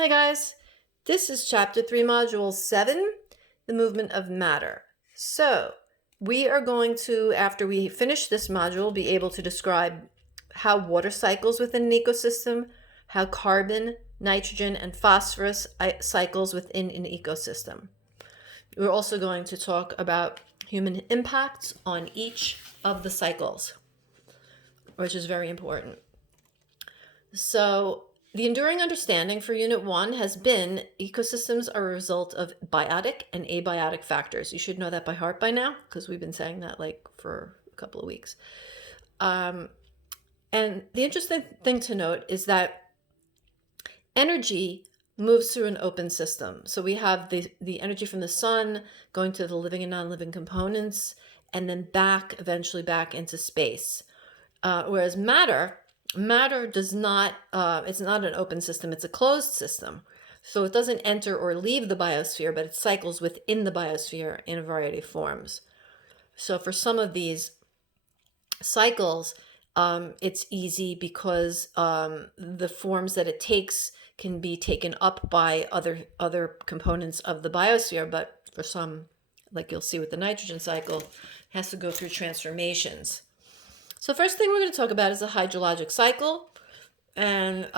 Hi guys, this is chapter 3, module 7, the movement of matter. So we are going to, after we finish this module, be able to describe how water cycles within an ecosystem, how carbon, nitrogen, and phosphorus cycles within an ecosystem. We're also going to talk about human impacts on each of the cycles, which is very important. So the enduring understanding for Unit 1 has been ecosystems are a result of biotic and abiotic factors. You should know that by heart by now, because we've been saying that like for a couple of weeks. And the interesting thing to note is that energy moves through an open system. So we have the energy from the sun going to the living and non-living components, and then eventually back into space. Whereas matter does not, it's not an open system, it's a closed system. So it doesn't enter or leave the biosphere, but it cycles within the biosphere in a variety of forms. So for some of these cycles, it's easy because the forms that it takes can be taken up by other components of the biosphere, but for some, like you'll see with the nitrogen cycle, it has to go through transformations. So first thing we're going to talk about is the hydrologic cycle, and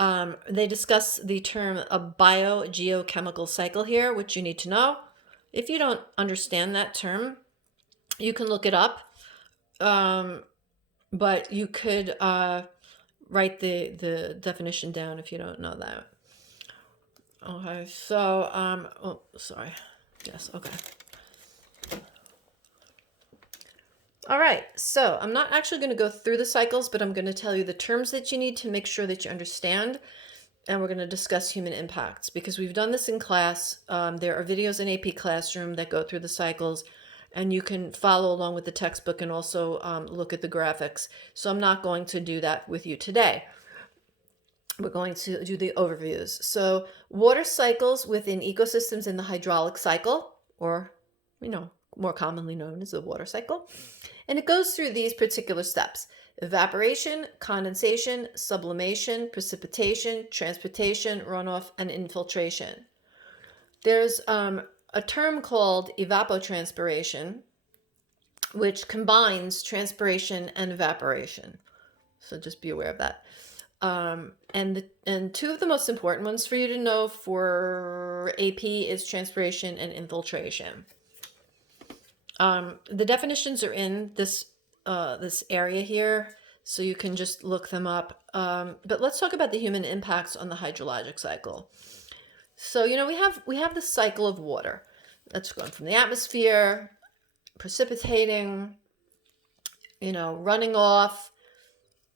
they discuss the term a biogeochemical cycle here, which you need to know. If you don't understand that term, you can look it up, but you could write the definition down if you don't know that. Okay, so, oh, sorry. Yes, okay. All right, so I'm not actually going to go through the cycles, but I'm going to tell you the terms that you need to make sure that you understand, and we're going to discuss human impacts because we've done this in class. There are videos in AP Classroom that go through the cycles, and you can follow along with the textbook and also look at the graphics. So I'm not going to do that with you today. We're going to do the overviews. So water cycles within ecosystems in the hydraulic cycle, or, more commonly known as the water cycle. And it goes through these particular steps: evaporation, condensation, sublimation, precipitation, transportation, runoff, and infiltration. There's a term called evapotranspiration, which combines transpiration and evaporation. So just be aware of that. And two of the most important ones for you to know for AP is transpiration and infiltration. The definitions are in this area here, so you can just look them up. But let's talk about the human impacts on the hydrologic cycle. So, we have the cycle of water that's going from the atmosphere, precipitating, running off,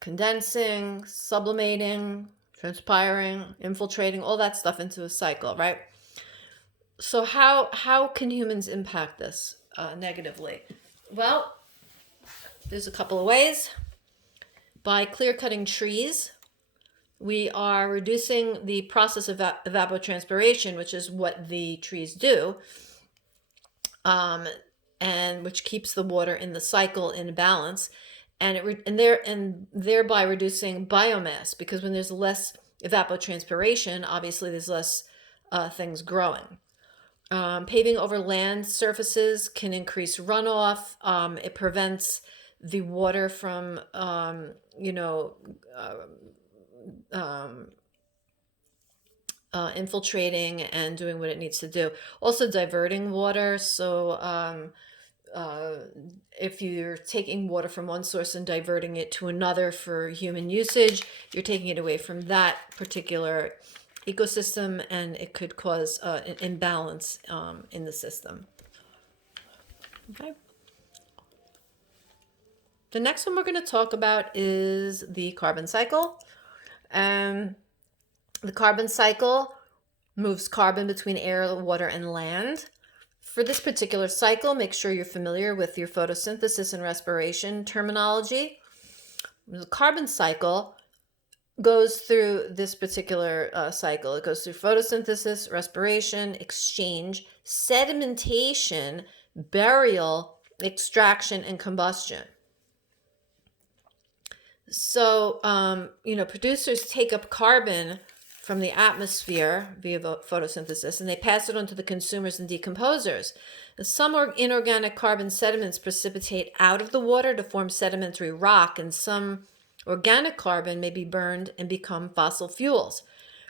condensing, sublimating, transpiring, infiltrating, all that stuff into a cycle, right? So how can humans impact this negatively? Well, there's a couple of ways. By clear-cutting trees, we are reducing the process of evapotranspiration, which is what the trees do, and which keeps the water in the cycle in balance, and thereby reducing biomass, because when there's less evapotranspiration, obviously there's less things growing. Paving over land surfaces can increase runoff. It prevents the water from, infiltrating and doing what it needs to do. Also diverting water. So if you're taking water from one source and diverting it to another for human usage, you're taking it away from that particular ecosystem, and it could cause an imbalance in the system. Okay. The next one we're going to talk about is the carbon cycle. The carbon cycle moves carbon between air, water, and land. For this particular cycle, make sure you're familiar with your photosynthesis and respiration terminology. The carbon cycle goes through this particular cycle. It goes through photosynthesis, respiration, exchange, sedimentation, burial, extraction, and combustion. So, producers take up carbon from the atmosphere via photosynthesis, and they pass it on to the consumers and decomposers. Some inorganic carbon sediments precipitate out of the water to form sedimentary rock, and some organic carbon may be burned and become fossil fuels.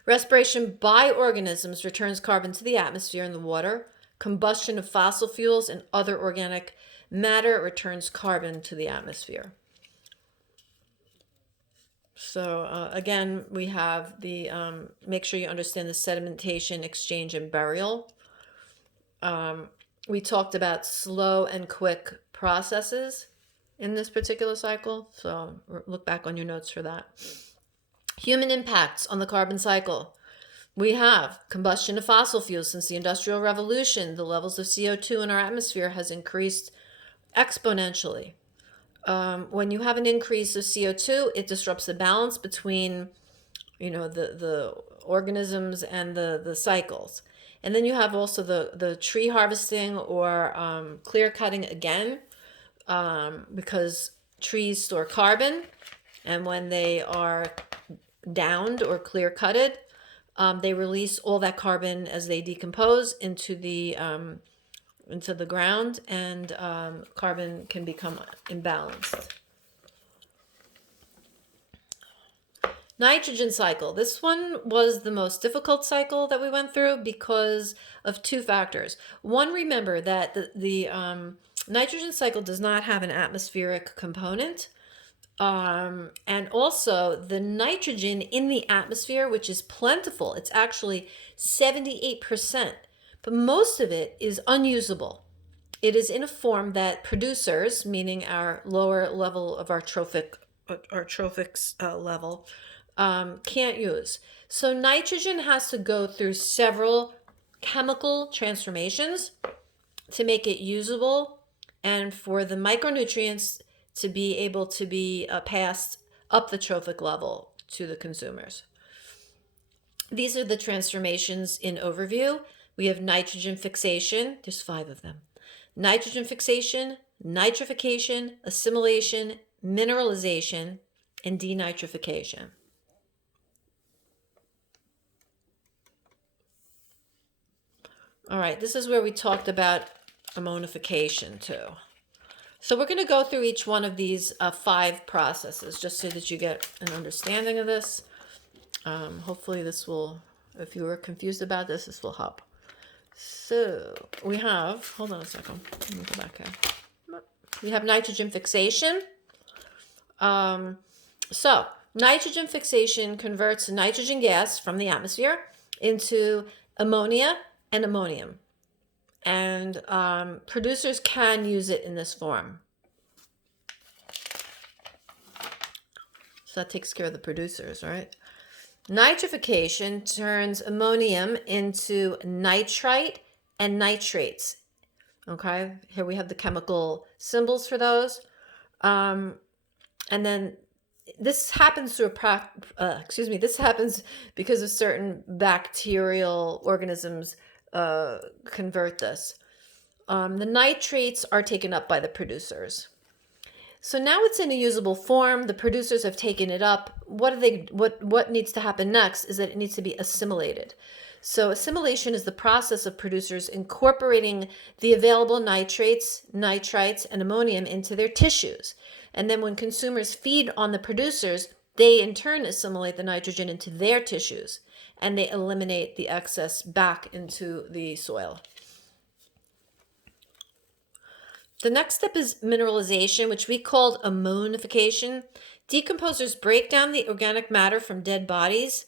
Respiration by organisms returns carbon to the atmosphere and the water. Combustion of fossil fuels and other organic matter returns carbon to the atmosphere. So again, we have the, make sure you understand the sedimentation, exchange, and burial. We talked about slow and quick processes in this particular cycle. So look back on your notes for that. Human impacts on the carbon cycle. We have combustion of fossil fuels. Since the Industrial Revolution, the levels of CO2 in our atmosphere has increased exponentially. When you have an increase of CO2, it disrupts the balance between, the organisms and the cycles. And then you have also the tree harvesting or clear cutting again, because trees store carbon, and when they are downed or clear cutted, they release all that carbon as they decompose into the ground, and carbon can become imbalanced. Nitrogen cycle. This one was the most difficult cycle that we went through because of two factors. One, remember that the nitrogen cycle does not have an atmospheric component. And also the nitrogen in the atmosphere, which is plentiful, it's actually 78%, but most of it is unusable. It is in a form that producers, meaning our lower level of our trophics level, can't use. So nitrogen has to go through several chemical transformations to make it usable, and for the micronutrients to be able to be passed up the trophic level to the consumers. These are the transformations in overview. We have nitrogen fixation. There's 5 of them. Nitrogen fixation, nitrification, assimilation, mineralization, and denitrification. All right, this is where we talked about ammonification too. So we're going to go through each one of these 5 processes just so that you get an understanding of this. Hopefully this will, if you were confused about this, this will help. So we have, hold on a second, let me go back here. We have nitrogen fixation. So nitrogen fixation converts nitrogen gas from the atmosphere into ammonia and ammonium. And producers can use it in this form. So that takes care of the producers, right? Nitrification turns ammonium into nitrite and nitrates. Okay, here we have the chemical symbols for those. And then this happens through this happens because of certain bacterial organisms convert this. The nitrates are taken up by the producers. So now it's in a usable form. The producers have taken it up. What needs to happen next is that it needs to be assimilated. So assimilation is the process of producers incorporating the available nitrates, nitrites, and ammonium into their tissues. And then when consumers feed on the producers, they in turn assimilate the nitrogen into their tissues, and they eliminate the excess back into the soil. The next step is mineralization, which we called ammonification. Decomposers break down the organic matter from dead bodies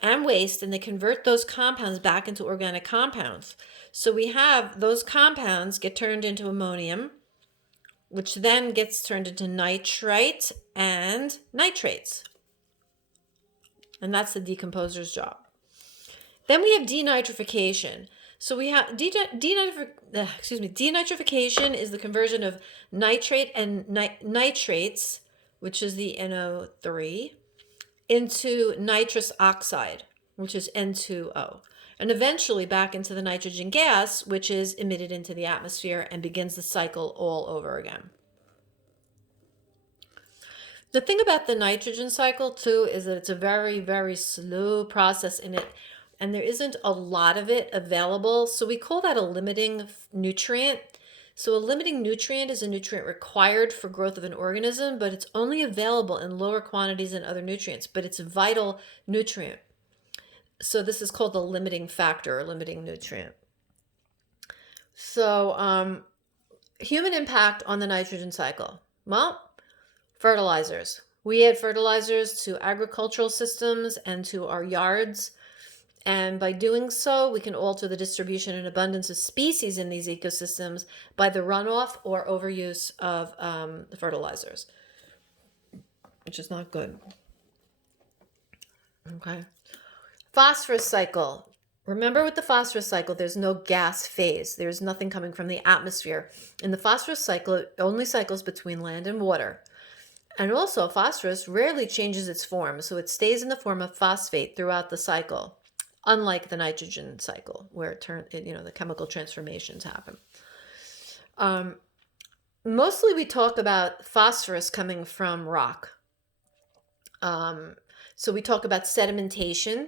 and waste, and they convert those compounds back into organic compounds. So we have those compounds get turned into ammonium, which then gets turned into nitrite and nitrates. And that's the decomposer's job. Then we have denitrification. So we have denitrification is the conversion of nitrate and nitrates, which is the NO3, into nitrous oxide, which is N2O, and eventually back into the nitrogen gas, which is emitted into the atmosphere and begins the cycle all over again. The thing about the nitrogen cycle too is that it's a very, very slow process in it, and there isn't a lot of it available. So we call that a limiting nutrient. So a limiting nutrient is a nutrient required for growth of an organism, but it's only available in lower quantities than other nutrients, but it's a vital nutrient. So this is called the limiting factor or limiting nutrient. So human impact on the nitrogen cycle. Well, fertilizers. We add fertilizers to agricultural systems and to our yards. And by doing so, we can alter the distribution and abundance of species in these ecosystems by the runoff or overuse of the fertilizers, which is not good. Okay. Phosphorus cycle. Remember with the phosphorus cycle, there's no gas phase. There's nothing coming from the atmosphere. In the phosphorus cycle, it only cycles between land and water. And also, phosphorus rarely changes its form, so it stays in the form of phosphate throughout the cycle, unlike the nitrogen cycle, where the chemical transformations happen. Mostly we talk about phosphorus coming from rock. So we talk about sedimentation.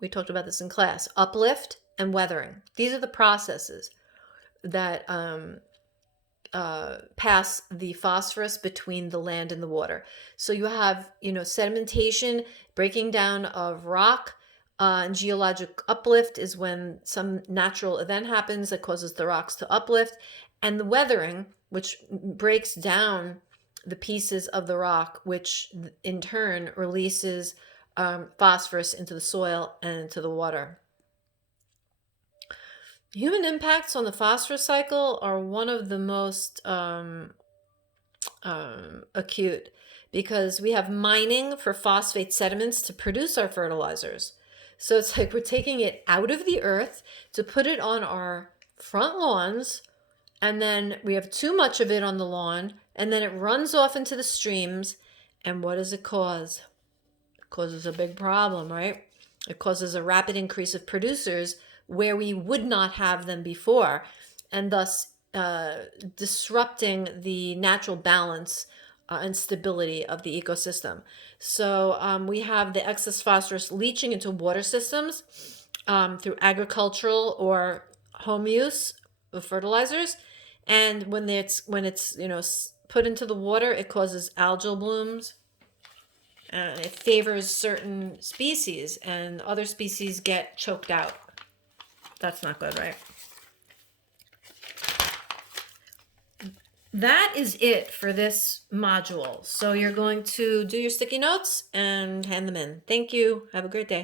We talked about this in class. Uplift and weathering. These are the processes that pass the phosphorus between the land and the water. So you have, sedimentation, breaking down of rock, and geologic uplift is when some natural event happens that causes the rocks to uplift, and the weathering, which breaks down the pieces of the rock, which in turn releases phosphorus into the soil and into the water. Human impacts on the phosphorus cycle are one of the most acute, because we have mining for phosphate sediments to produce our fertilizers. So it's like we're taking it out of the earth to put it on our front lawns, and then we have too much of it on the lawn, and then it runs off into the streams. And what does it cause? It causes a big problem, right? It causes a rapid increase of producers where we would not have them before, and thus disrupting the natural balance and stability of the ecosystem. So we have the excess phosphorus leaching into water systems through agricultural or home use of fertilizers, and when it's put into the water, it causes algal blooms. It favors certain species, and other species get choked out. That's not good, right? That is it for this module. So you're going to do your sticky notes and hand them in. Thank you. Have a great day.